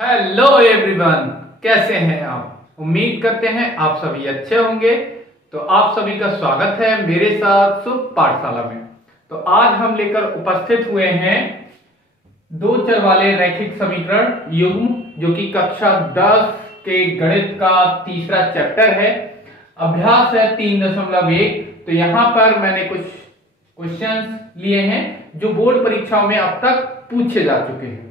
Hello everyone, कैसे हैं आप। उम्मीद करते हैं आप सभी अच्छे होंगे। तो आप सभी का स्वागत है मेरे साथ शुभ पाठशाला में। तो आज हम लेकर उपस्थित हुए हैं दो चर वाले रैखिक समीकरण युग्म, जो कि कक्षा 10 के गणित का तीसरा चैप्टर है। अभ्यास है 3.1। तो यहाँ पर मैंने कुछ क्वेश्चंस लिए हैं जो बोर्ड परीक्षाओं में अब तक पूछे जा चुके हैं।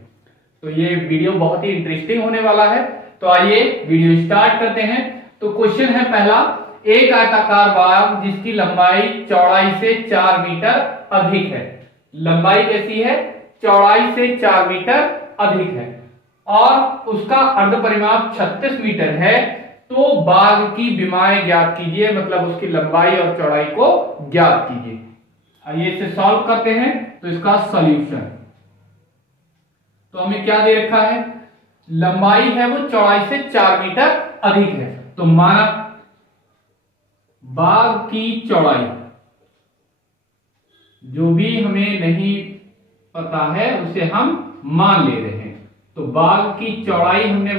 तो ये वीडियो बहुत ही इंटरेस्टिंग होने वाला है। तो आइए वीडियो स्टार्ट करते हैं। तो क्वेश्चन है पहला, एक आयताकार बाग जिसकी लंबाई चौड़ाई से 4 मीटर अधिक है। लंबाई कैसी है? चौड़ाई से 4 मीटर अधिक है और उसका अर्ध परिमाप 36 मीटर है। तो बाग की विमाएं ज्ञात कीजिए, मतलब उसकी लंबाई और चौड़ाई को ज्ञात कीजिए। आइए इसे सॉल्व करते हैं। तो इसका सॉल्यूशन, तो हमें क्या दे रखा है? लंबाई है वो चौड़ाई से 4 मीटर अधिक है। तो माना बाग की चौड़ाई, जो भी हमें नहीं पता है उसे हम मान ले रहे हैं। तो बाग की चौड़ाई हमने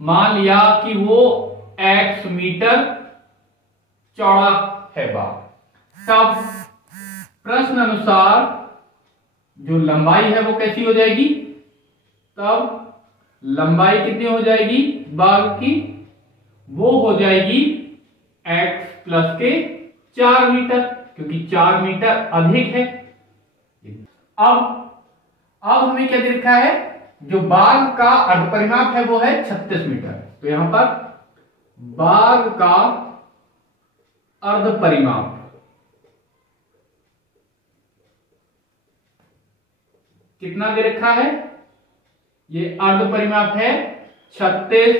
मान लिया कि वो x मीटर चौड़ा है बाग। तब प्रश्न अनुसार जो लंबाई है वो कैसी हो जाएगी? तब लंबाई कितनी हो जाएगी बाग की? वो हो जाएगी x प्लस के 4 मीटर, क्योंकि 4 मीटर अधिक है। अब हमें क्या दे रखा है? जो बाग का अर्ध परिमाप है वो है 36 मीटर। तो यहां पर बाग का अर्ध परिमाप कितना दे रखा है? ये अर्ध परिमाप है 36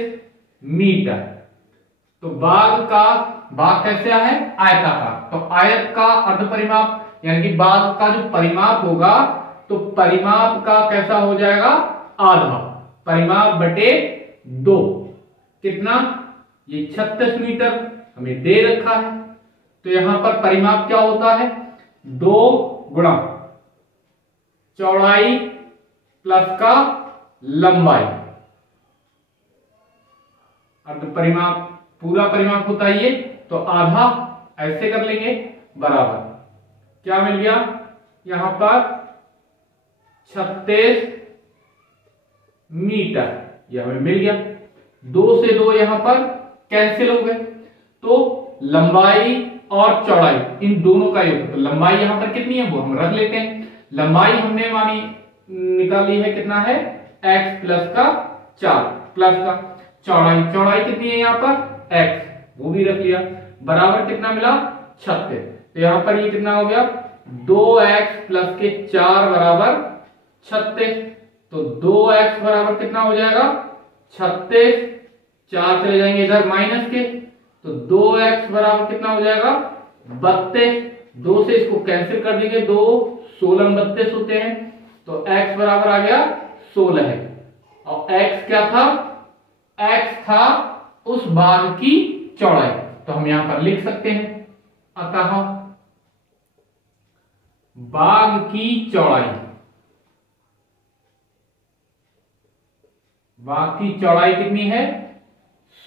मीटर। तो बाग कैसे है? आयताकार। तो आयत का अर्ध परिमाप यानी कि बाग का जो परिमाप होगा, तो परिमाप का कैसा हो जाएगा? आधा परिमाप बटे 2। कितना? ये 36 मीटर हमें दे रखा है। तो यहां पर परिमाप क्या होता है? 2 गुणा चौड़ाई प्लस का लंबाई। अर्ध परिमाप पूरा परिमाप होता है ये, तो आधा ऐसे कर लेंगे बराबर। क्या मिल गया? यहां पर 36 मीटर यह हमें मिल गया। 2 से 2 यहां पर कैंसिल हो गए, तो लंबाई और चौड़ाई इन दोनों का योग। तो लंबाई यहां पर कितनी है वो हम रख लेते हैं। लंबाई हमने निकाली है, कितना है? x प्लस का 4 प्लस का चौड़ाई कितनी है यहां पर? x, वो भी रख लिया। बराबर कितना मिला? 36। तो यहां पर ये कितना हो गया? 2x प्लस के 4 बराबर 36। तो 2x बराबर कितना हो जाएगा? 36। 4 चले जाएंगे इधर माइनस के, तो 2x बराबर कितना हो जाएगा? 32। 2 से इसको कैंसिल कर देंगे, 2 16 32 होते हैं। तो x बराबर आ गया 16 है। और x क्या था? x था उस बाग की चौड़ाई। तो हम यहां पर लिख सकते हैं, अतः बाग की चौड़ाई कितनी है?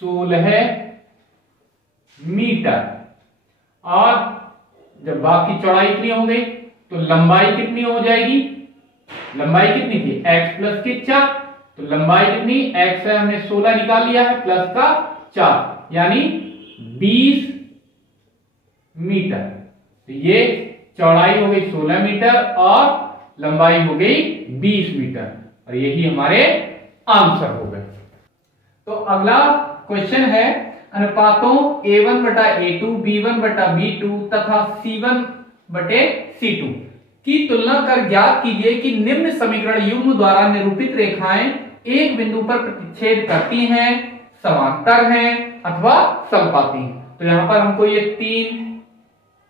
16 मीटर। और जब बाग की चौड़ाई इतनी हो गई तो लंबाई कितनी हो जाएगी? लंबाई कितनी थी? x प्लस के 4। तो लंबाई कितनी? x है, हमने 16 निकाल लिया है, प्लस का 4 यानी 20 मीटर। तो ये चौड़ाई हो गई 16 मीटर और लंबाई हो गई 20 मीटर, और यही हमारे आंसर हो गए। तो अगला क्वेश्चन है, अनुपातों a1 बटा a2, b1 बटा b2 तथा c1 बटे c2 की तुलना कर ज्ञात कीजिए कि निम्न समीकरण युग्म द्वारा निरूपित रेखाएं एक बिंदु पर प्रतिच्छेद करती हैं, समांतर हैं अथवा समपाती हैं। तो यहां पर हमको ये 3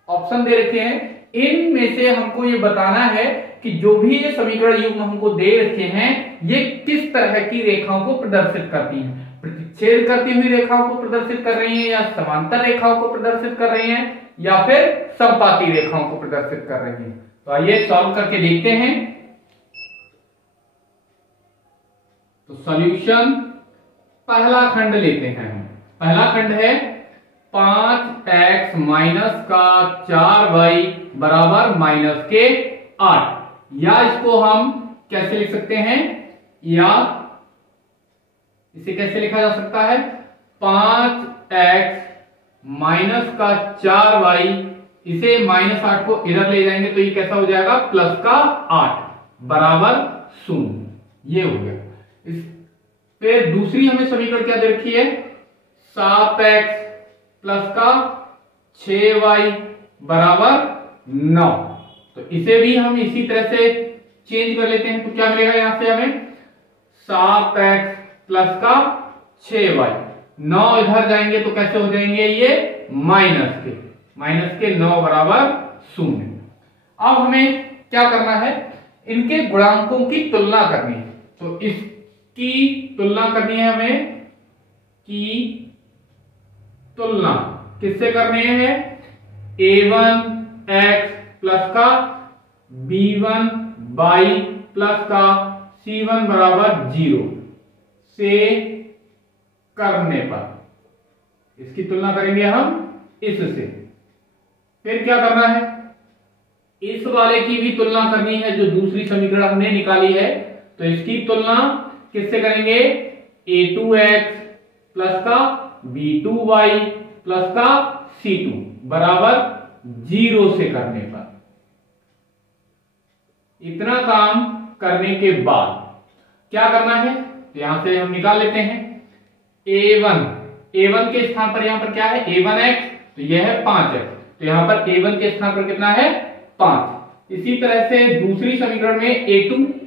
ऑप्शन दे रखे हैं। इनमें से हमको ये बताना है कि जो भी ये समीकरण युग्म हमको दे रखे हैं ये किस तरह की रेखाओं को प्रदर्शित करती हैं। प्रतिच्छेद करती हुई रेखाओं को प्रदर्शित कर रही हैं, या समांतर रेखाओं को प्रदर्शित कर रही हैं, या फिर समपाती रेखाओं को प्रदर्शित कर रही हैं। तो आइए सॉल्व करके देखते हैं। तो सॉल्यूशन पहला खंड लेते हैं हम। पहला खंड है 5x माइनस का 4y बराबर माइनस के 8, या इसको हम कैसे लिख सकते हैं, या इसे कैसे लिखा जा सकता है, 5x माइनस का 4y, इसे -8 को इधर ले जाएंगे तो ये कैसा हो जाएगा, प्लस का 8 बराबर 0। ये हो गया। इस फिर दूसरी हमें समीकरण क्या दे रखी है, 7x प्लस का 6y बराबर 9। तो इसे भी हम इसी तरह से चेंज कर लेते हैं। तो क्या मिलेगा यहां से हमें, 7x प्लस का 6y, 9 इधर जाएंगे तो कैसे हो जाएंगे ये, माइनस के 9 बराबर 0। अब हमें क्या करना है, इनके गुणांकों की तुलना करनी है। तो इसकी तुलना करनी है हमें, की तुलना किससे करनी है, a1x प्लस का b1y प्लस का c1 बराबर 0 से करने पर इसकी तुलना करेंगे हम इससे। फिर क्या करना है, इस वाले की भी तुलना करनी है जो दूसरी समीकरण हमने निकाली है। तो इसकी तुलना किससे करेंगे, a2x प्लस का b2y प्लस का c2 बराबर 0 से करने पर। इतना काम करने के बाद क्या करना है, तो यहां से हम निकाल लेते हैं a1 के स्थान पर, यहां पर क्या है, a1x, तो यह है 5x, तो यहां पर a1 के स्थान पर कितना है, 5। इसी तरह से दूसरी समीकरण में a2x,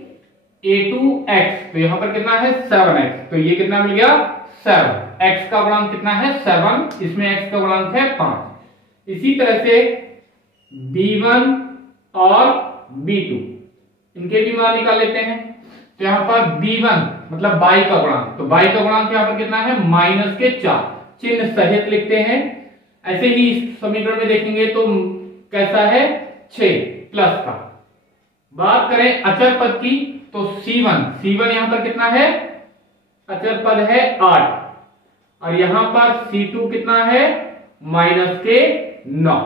तो यहां पर कितना है 7x, तो ये कितना मिल गया 7, x का गुणांक कितना है 7, इसमें x का गुणांक है 5। इसी तरह से b1 और b2 इनके भी मान निकाल लेते हैं। तो यहां पर b1 मतलब y का गुणांक, तो y का गुणांक यहां पर कितना है, माइनस के 4, चिन्ह सहित लिखते हैं। ऐसे ही इस समीकरण में देखेंगे तो कैसा है, 6 प्लस का। बात करें अचर पद की, तो c1 यहां पर कितना है, अचर पद है 8, और यहां पर c2 कितना है, माइनस के 9।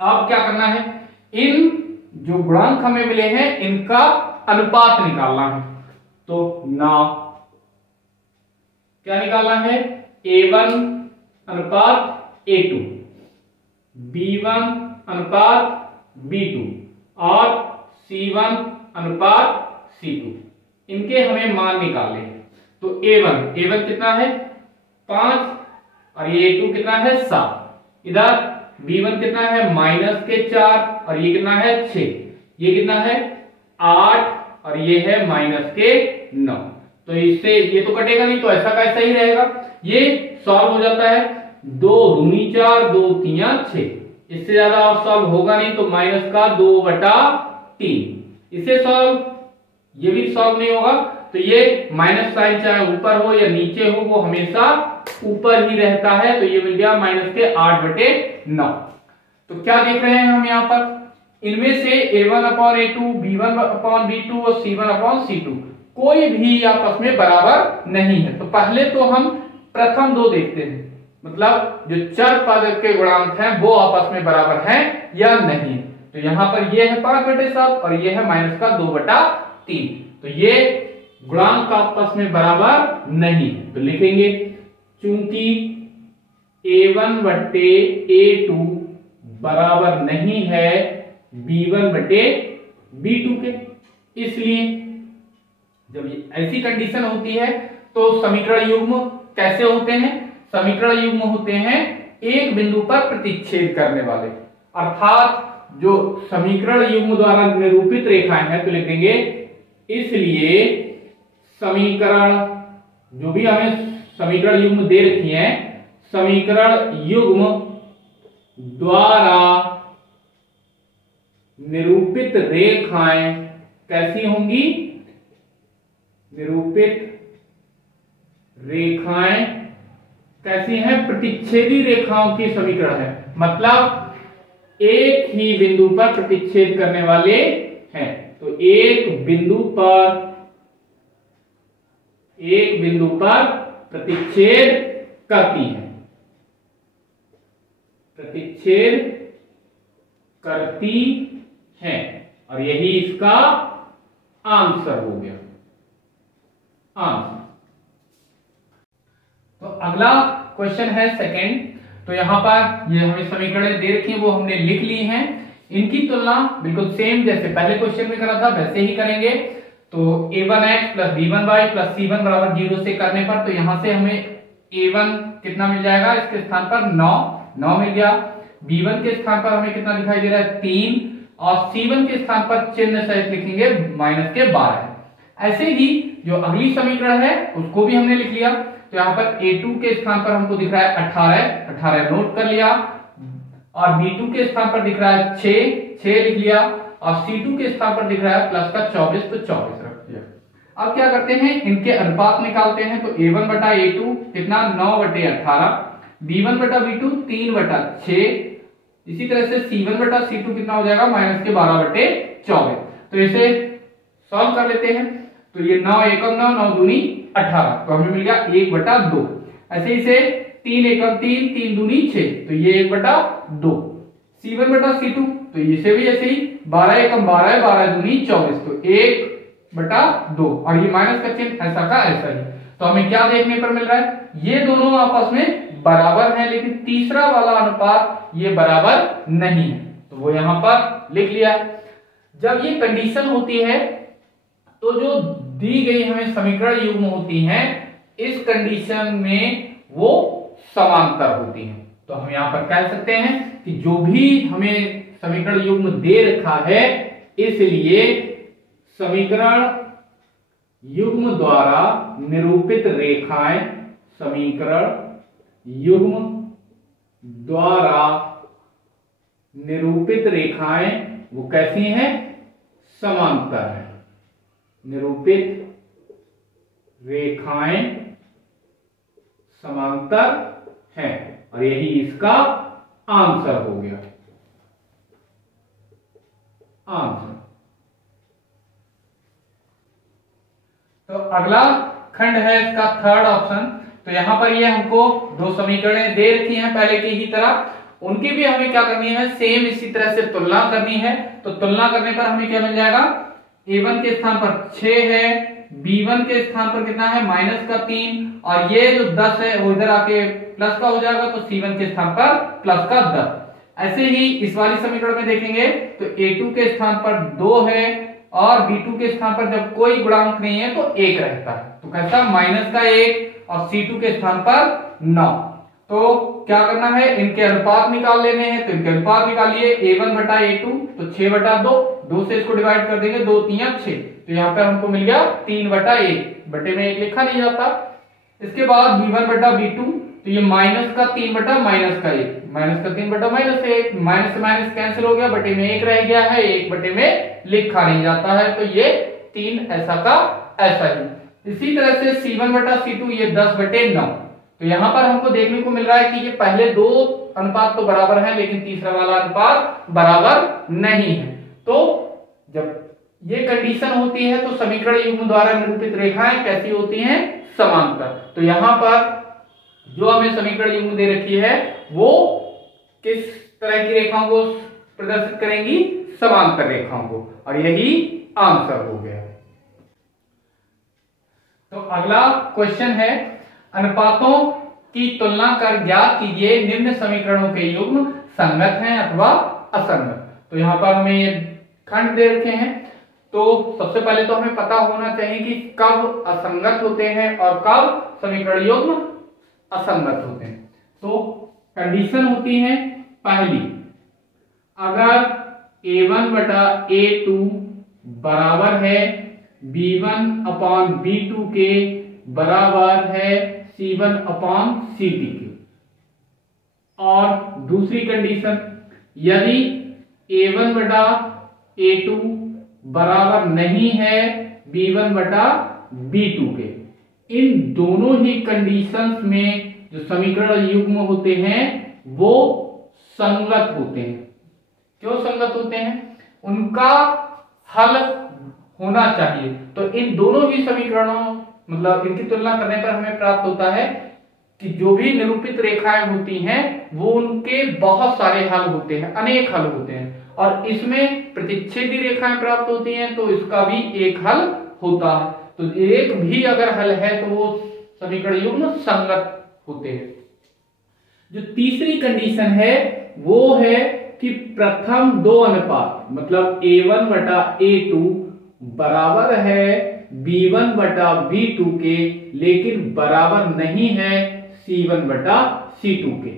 अब क्या करना है, इन जो गुणांक हमें मिले हैं इनका अनुपात निकालना है। तो नाउ क्या निकालना है, a1 अनुपात a2, b1 अनुपात b2 और c1 अनुपात c2, इनके हमें मान निकालने हैं। तो a1 कितना है 5, और ये a2 कितना है 7, इधर b1 कितना है माइनस के 4, और ये कितना है 6, ये कितना है 8, और ये है माइनस के 9। तो इससे ये तो कटेगा नहीं, तो ऐसा का ऐसा ही रहेगा। ये सॉल्व हो जाता है, 2 दूनी 4, 2 3 6, इससे ज्यादा और सॉल्व होगा नहीं, तो माइनस का 2/3। इसे सॉल्व, ये भी सॉल्व नहीं होगा, तो ये माइनस साइन चाहे ऊपर हो या नीचे हो वो हमेशा ऊपर ही रहता है। तो ये मिल गया माइनस के 8/9। तो क्या देख रहे हैं हम यहाँ पर, इनमें से a1/a2, b1/b2 और c1/c2 कोई भी आपस में बराबर नहीं है। तो पहले तो हम प्रथम दो देखते हैं, मतलब जो चर पद के गुणांक हैं वो आपस में बराबर हैं या नहीं। तो यहां पर ये है 5/7 और ये है माइनस का 2/3, तो ये गुणांक आपस में बराबर नहीं। तो लिखेंगे चूंकि a1/a2 बराबर नहीं है b1/b2 के, इसलिए जब ऐसी कंडीशन होती है तो समीकरण युग्म कैसे होते हैं, समीकरण युग्म होते हैं एक बिंदु पर प्रतिच्छेद करने वाले, अर्थात जो समीकरण युग्म द्वारा निरूपित रेखाएं हैं तो लिख देंगे। इसलिए समीकरण, जो भी हमें समीकरण युग्म दे रखी हैं, समीकरण युग्म द्वारा निरूपित रेखाएं कैसी होंगी, निरूपित रेखाएं कैसी हैं, प्रतिच्छेदी रेखाओं की समीकरण है, मतलब एक ही बिंदु पर प्रतिच्छेद करने वाले हैं। तो एक बिंदु पर एक बिंदु पर प्रतिच्छेद करती हैं, प्रतिच्छेद करती हैं, और यही इसका आंसर हो गया, आंसर। तो अगला क्वेश्चन है सेकंड। तो यहां पर ये हमें समीकरण दे रखी है, वो हमने लिख ली हैं। इनकी तुलना बिल्कुल सेम जैसे पहले क्वेश्चन में करा था वैसे ही करेंगे। तो a1x plus b1y plus c1 बराबर 0 से करने पर तो यहां से हमें a1 कितना मिल जाएगा, इसके स्थान पर 9 मिल गया। b1 के स्थान पर हमें कितना दिखाई दे रहा है 3, और c1 के स्थान पर चिन्ह सहित लिखेंगे -12। ऐसे ही जो अगली समीकरण है उसको भी हमने लिख लिया। तो यहाँ पर a2 के स्थान पर हमको दिख रहा है 18 नोट कर लिया, और b2 के स्थान पर दिख रहा है 6 लिख लिया, और c2 के स्थान पर दिख रहा है प्लस का 24 तो 24 रख दिया। अब क्या करते हैं, इनके अनुपात निकालते हैं। तो a1 बटा a2 कितना 9/18, b1 बटा b2 3/6, इसी तरह से c1 बटा c2 कितना हो जाएगा -12/24। तो इसे सॉल्व कर लेते हैं। तो ये 9 एकम 9, 9 दूनी 18, तो हमें मिल गया 1/2। ऐसे इसे 3 एकम 3, 3 दूनी 6, तो ये 1/2। c1 बटा c2 तो इसे भी ऐसे ही 12 एकम 12, 12 दूनी 24, तो 1/2, और ये माइनस का चिन्ह ऐसा का ऐसा ही। तो हमें क्या देखने पर मिल रहा है, ये दोनों आपस में बराबर हैं, लेकिन तीसरा वाला अनुपात ये बराबर नहीं है, तो वो यहां पर लिख लिया। जब ये कंडीशन होती है तो जो दी गई हमें समीकरण युग्म होती हैं, इस कंडीशन में वो समांतर होती हैं। तो हम यहां पर कह सकते हैं कि जो भी हमें समीकरण युग्म दे रखा है, इसलिए समीकरण युग्म द्वारा निरूपित रेखाएं, समीकरण युग्म द्वारा निरूपित रेखाएं वो कैसी हैं, समांतर है। निरूपित रेखाएं समांतर हैं, और यही इसका आंसर हो गया, आंसर। तो अगला खंड है इसका थर्ड ऑप्शन। तो यहां पर ये हमको दो समीकरणें दे रखी हैं पहले की ही तरह, उनकी भी हमें क्या करनी है, सेम इसी तरह से तुलना करनी है। तो तुलना करने पर हमें क्या मिल जाएगा, a1 के स्थान पर 6 है, b1 के स्थान पर कितना है -3, और ये जो 10 है वो इधर आके प्लस का हो जाएगा, तो c1 के स्थान पर प्लस का 10। ऐसे ही इस वाली समीकरण में देखेंगे तो a2 के स्थान पर 2 है, और b2 के स्थान पर जब कोई गुणांक नहीं है तो 1 रहता है, तो कैसा -1, और c2 के स्थान पर 9। तो क्या करना है, इनके अनुपात निकाल लेने हैं। तो इनके अनुपात निकालिए, a1 बटा a2 तो 6/2, 2 से इसको डिवाइड कर देंगे, 2 3 6, तो यहाँ पर हमको मिल गया 3/1, बटे में 1 लिखा नहीं जाता। इसके बाद b1 बटा b2 तो ये -3 बटा -1, -3 बटा -1, माइनस से माइनस कैंसिल हो गया, बटे में 1 रह गया है, 1 बटे में लिखा नहीं जाता है, तो ये 3 ऐसा का ऐसा ही। इसी तरह से c1 बटा c2 ये 10/9। तो यहां पर हमको देखने को मिल रहा है कि ये पहले दो अनुपात तो बराबर हैं, लेकिन तीसरा वाला अनुपात बराबर नहीं है। तो जब ये कंडीशन होती है तो समीकरण युग्म द्वारा निरूपित रेखाएं कैसी होती हैं, समांतर। तो यहां पर जो हमें समीकरण युग्म दे रखी है वो किस तरह की रेखाओं को प्रदर्शित करेंगी, समांतर रेखाओं को, और यही आंसर हो गया। तो अगला क्वेश्चन है, अनुपातों की तुलना कर ज्ञात कीजिए निम्न समीकरणों के युग्म संगत हैं अथवा असंगत। तो यहां पर हमें ये खंड दे रखे हैं। तो सबसे पहले तो हमें पता होना चाहिए कि कब असंगत होते हैं और कब समीकरण युग्म असंगत होते हैं। तो कंडीशन होती है पहली, अगर a1 बटा a2 बराबर है b1/b2 के बराबर है c1/c2 के, और दूसरी कंडीशन, यदि a1 बटा a2 बराबर नहीं है b1/b2 के। इन दोनों ही कंडीशंस में जो समीकरण युग्म होते हैं वो संगत होते हैं। क्यों संगत होते हैं, उनका हल होना चाहिए। तो इन दोनों ही समीकरणों मतलब इनकी तुलना करने पर हमें प्राप्त होता है कि जो भी निरूपित रेखाएं होती हैं वो उनके बहुत सारे हल होते हैं, अनेक हल होते हैं, और इसमें प्रतिच्छेदी रेखाएं प्राप्त होती हैं तो इसका भी एक हल होता है। तो एक भी अगर हल है तो वो समीकरण युग्म संगत होते हैं। जो तीसरी कंडीशन है वो है कि प्रथम दो अनुपात मतलब a1 बटा a2 बराबर है b1 बटा b2 के, लेकिन बराबर नहीं है c1 बटा c2 के।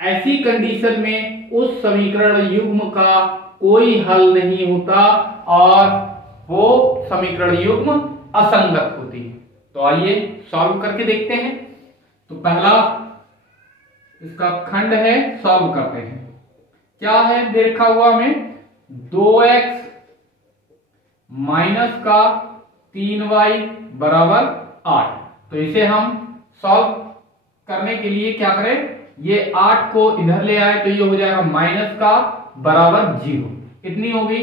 ऐसी कंडीशन में उस समीकरण युग्म का कोई हल नहीं होता और वो समीकरण युग्म असंगत होती है। तो आइए सॉल्व करके देखते हैं। तो पहला इसका खंड है, सॉल्व करते हैं। क्या है दे रखा हुआ हमें 2x माइनस का 3y बराबर 8। तो इसे हम सॉल्व करने के लिए क्या करें, ये 8 को इधर ले आए तो ये हो जाएगा माइनस का बराबर 0, इतनी होगी।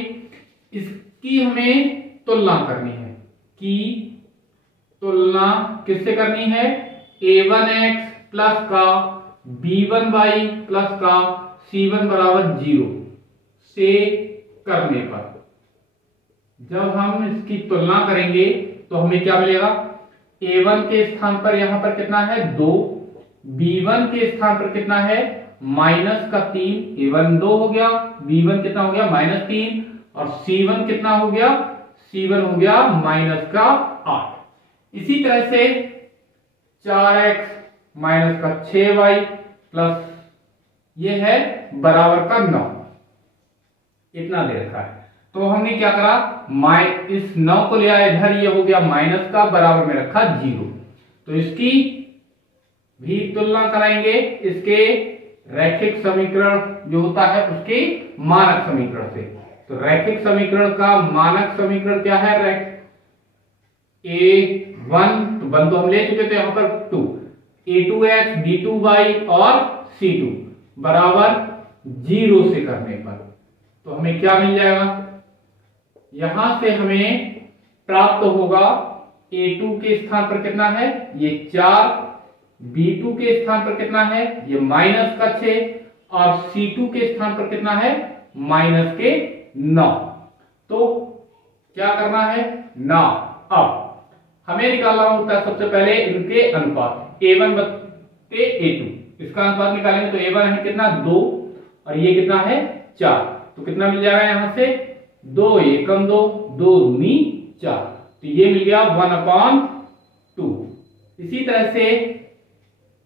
इसकी हमें तुलना करनी है, कि तुलना किससे करनी है, a1x प्लस का b1y प्लस का c1 बराबर 0 से करने पर जब हम इसकी तुलना करेंगे तो हमें क्या मिलेगा, a1 के स्थान पर यहां पर कितना है 2, b1 के स्थान पर कितना है माइनस का 3, a1 2 हो गया, b1 कितना हो गया -3, और c1 कितना हो गया, c1 हो गया माइनस का 8। इसी तरह से 4x माइनस का 6y प्लस ये है बराबर का 9, इतना दे रखा है। तो हमने क्या करा, इस 9 को ले आया इधर, ये हो गया माइनस का बराबर में रखा 0। तो इसकी भी तुलना कराएंगे इसके रैखिक समीकरण जो होता है उसके मानक समीकरण से। तो रैखिक समीकरण का मानक समीकरण क्या है, a1 तो 1 तो हम ले चुके थे, यहां पर 2, a2x b2y और c2 बराबर 0 से करने पर तो हमें क्या मिल जाएगा, यहां से हमें प्राप्त होगा a2 के स्थान पर कितना है ये 4, b2 के स्थान पर कितना है ये माइनस का 6, और c2 के स्थान पर कितना है माइनस के 9। तो क्या करना है ना, अब हमें निकालना होता है सबसे पहले इनके अनुपात a1 बटे a2, इसका अनुपात निकालेंगे तो a1 है कितना 2 और ये कितना है 4, तो कितना मिल जाएगा यहां से 2 एकम 2, 2 दूनी 4, तो ये मिल गया 1/2। इसी तरह से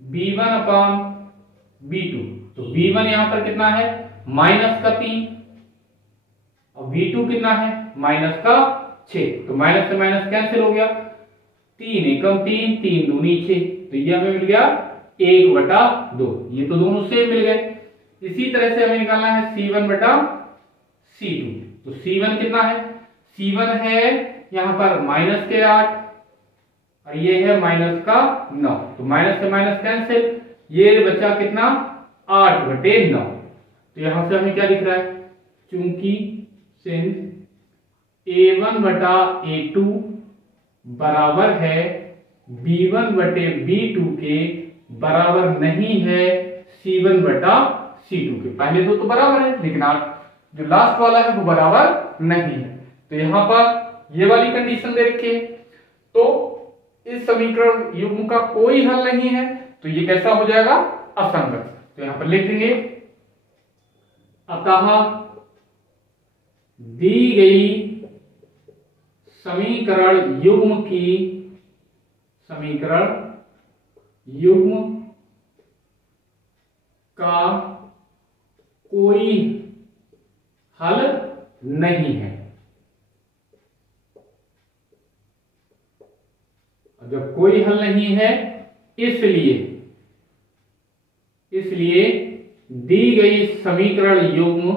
b1/b2, तो b1 यहां पर कितना है माइनस का 3 और b2 कितना है माइनस का 6, तो माइनस से माइनस कैंसिल हो गया, 3 एकम 3, 3 दूनी 6, तो ये हमें मिल गया 1/2, ये तो दोनों सेम मिल गए। इसी तरह से हमें निकालना है c1 बटा c2, तो c1 कितना है, c1 है यहां पर माइनस के 8 और ये है माइनस का 9, तो माइनस से माइनस कैंसिल, ये बचा कितना 8/9। तो यहां से हमें क्या दिख रहा है, चूंकि सिंस a1 बटा a2 बराबर है b1 बटे b2 के, बराबर नहीं है c1 बटा c2 के। पहले दो तो बराबर है लेकिन जो लास्ट वाला है वो बराबर नहीं है, तो यहां पर ये वाली कंडीशन दे रखी है। तो इस समीकरण युग्म का कोई हल नहीं है, तो ये कैसा हो जाएगा असंगत। तो यहां पर लिख देंगे अतः दी गई समीकरण युग्म का कोई हल नहीं है। जब कोई हल नहीं है इसलिए दी गई समीकरण युग्म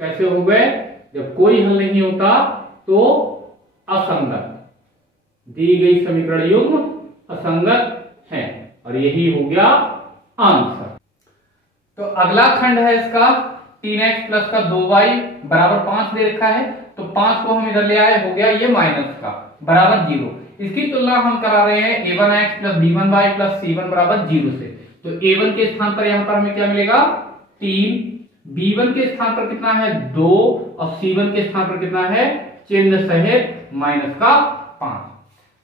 कैसे हो गए, जब कोई हल नहीं होता तो असंगत, दी गई समीकरण युग्म असंगत है, और यही हो गया आंसर। तो अगला खंड है इसका 3x प्लस का 2y बराबर 5 दे रखा है, तो 5 को हम इधर ले आए, हो गया ये माइनस का बराबर 0। इसकी तुलना हम करा रहे हैं a1x plus b1y plus c1 बराबर 0 से। तो a1 के स्थान पर यहां पर हमें क्या मिलेगा 3, b1 के स्थान पर कितना है 2 और c1 के स्थान पर कितना है चिन्ह सहित माइनस का 5।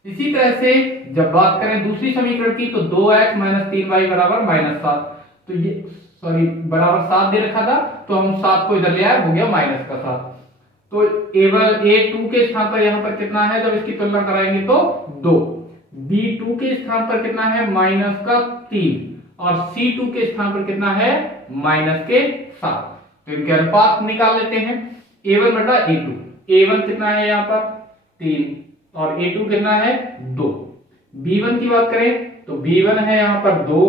इसी तरह से जब बात करें दूसरी समीकरण की, तो 2x माइनस 3y बराबर माइनस 7, तो ये सॉरी बराबर 7 दे रखा था, तो हम 7 को इधर ले आए, हो गया माइनस का 7। तो a2 के स्थान पर यहां पर कितना है, जब इसकी तुलना कराएंगे तो 2, b2 के स्थान पर कितना है माइनस का 3 और c2 के स्थान पर कितना है माइनस के 7। तो इनके अनुपात निकाल लेते हैं, a1 बटा a2, a1 कितना है यहाँ पर 3 और a2 कितना है 2। b1 की बात करें तो b1 है यहाँ पर 2,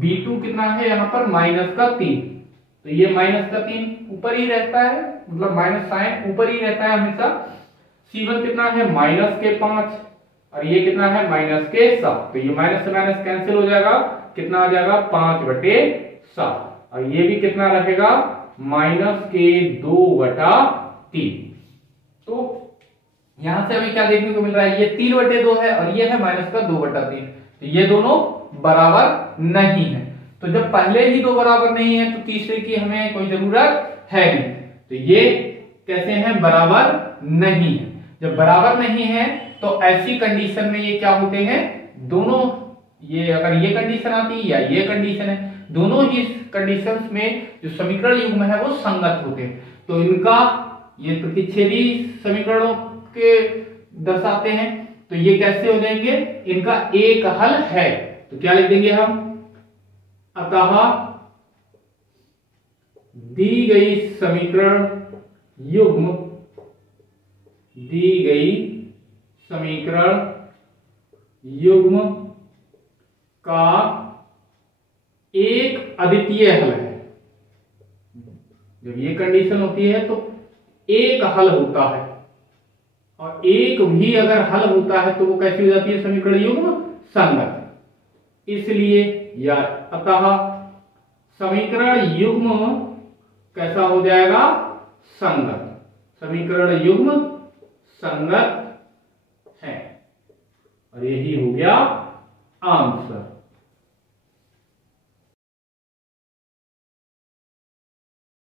b2 कितना है यहाँ पर माइनस का 3, तो ये माइनस का 3 ऊपर ही रहता है, मतलब माइनस साइन ऊपर ही रहता है हमेशा। c1 कितना है माइनस के 5 और ये कितना है माइनस के 7, तो ये माइनस से माइनस कैंसिल हो जाएगा, कितना आ जाएगा 5/7 और ये भी कितना रहेगा माइनस के 2/3। तो यहां से हमें क्या देखने को मिल रहा है, ये 3/2 है और ये है माइनस का 2/3, तो ये दोनों बराबर नहीं है। तो जब पहले ही दो बराबर नहीं है तो तीसरे की हमें कोई जरूरत है नहीं। तो ये कैसे हैं बराबर नहीं है। जब बराबर नहीं है तो ऐसी कंडीशन में ये क्या होते हैं, दोनों ये अगर ये कंडीशन आती है या ये कंडीशन है, दोनों ही कंडीशंस में जो समीकरण युग्म है वो संगत होते हैं। तो इनका ये प्रतिच्छेदी समीकरणों के दर्शाते हैं, तो ये कैसे हो जाएंगे, इनका एक हल है। तो क्या लिख देंगे हम, अतः दी गई समीकरण युग्म, दी गई समीकरण युग्म का एक अद्वितीय हल है। जब ये कंडीशन होती है तो एक हल होता है, और एक भी अगर हल होता है तो वो कैसी हो जाती है समीकरण युग्म संगत। इसलिए या अतः समीकरण युग्म कैसा हो जाएगा संगत, समीकरण युग्म संगत है, और यही हो गया आंसर।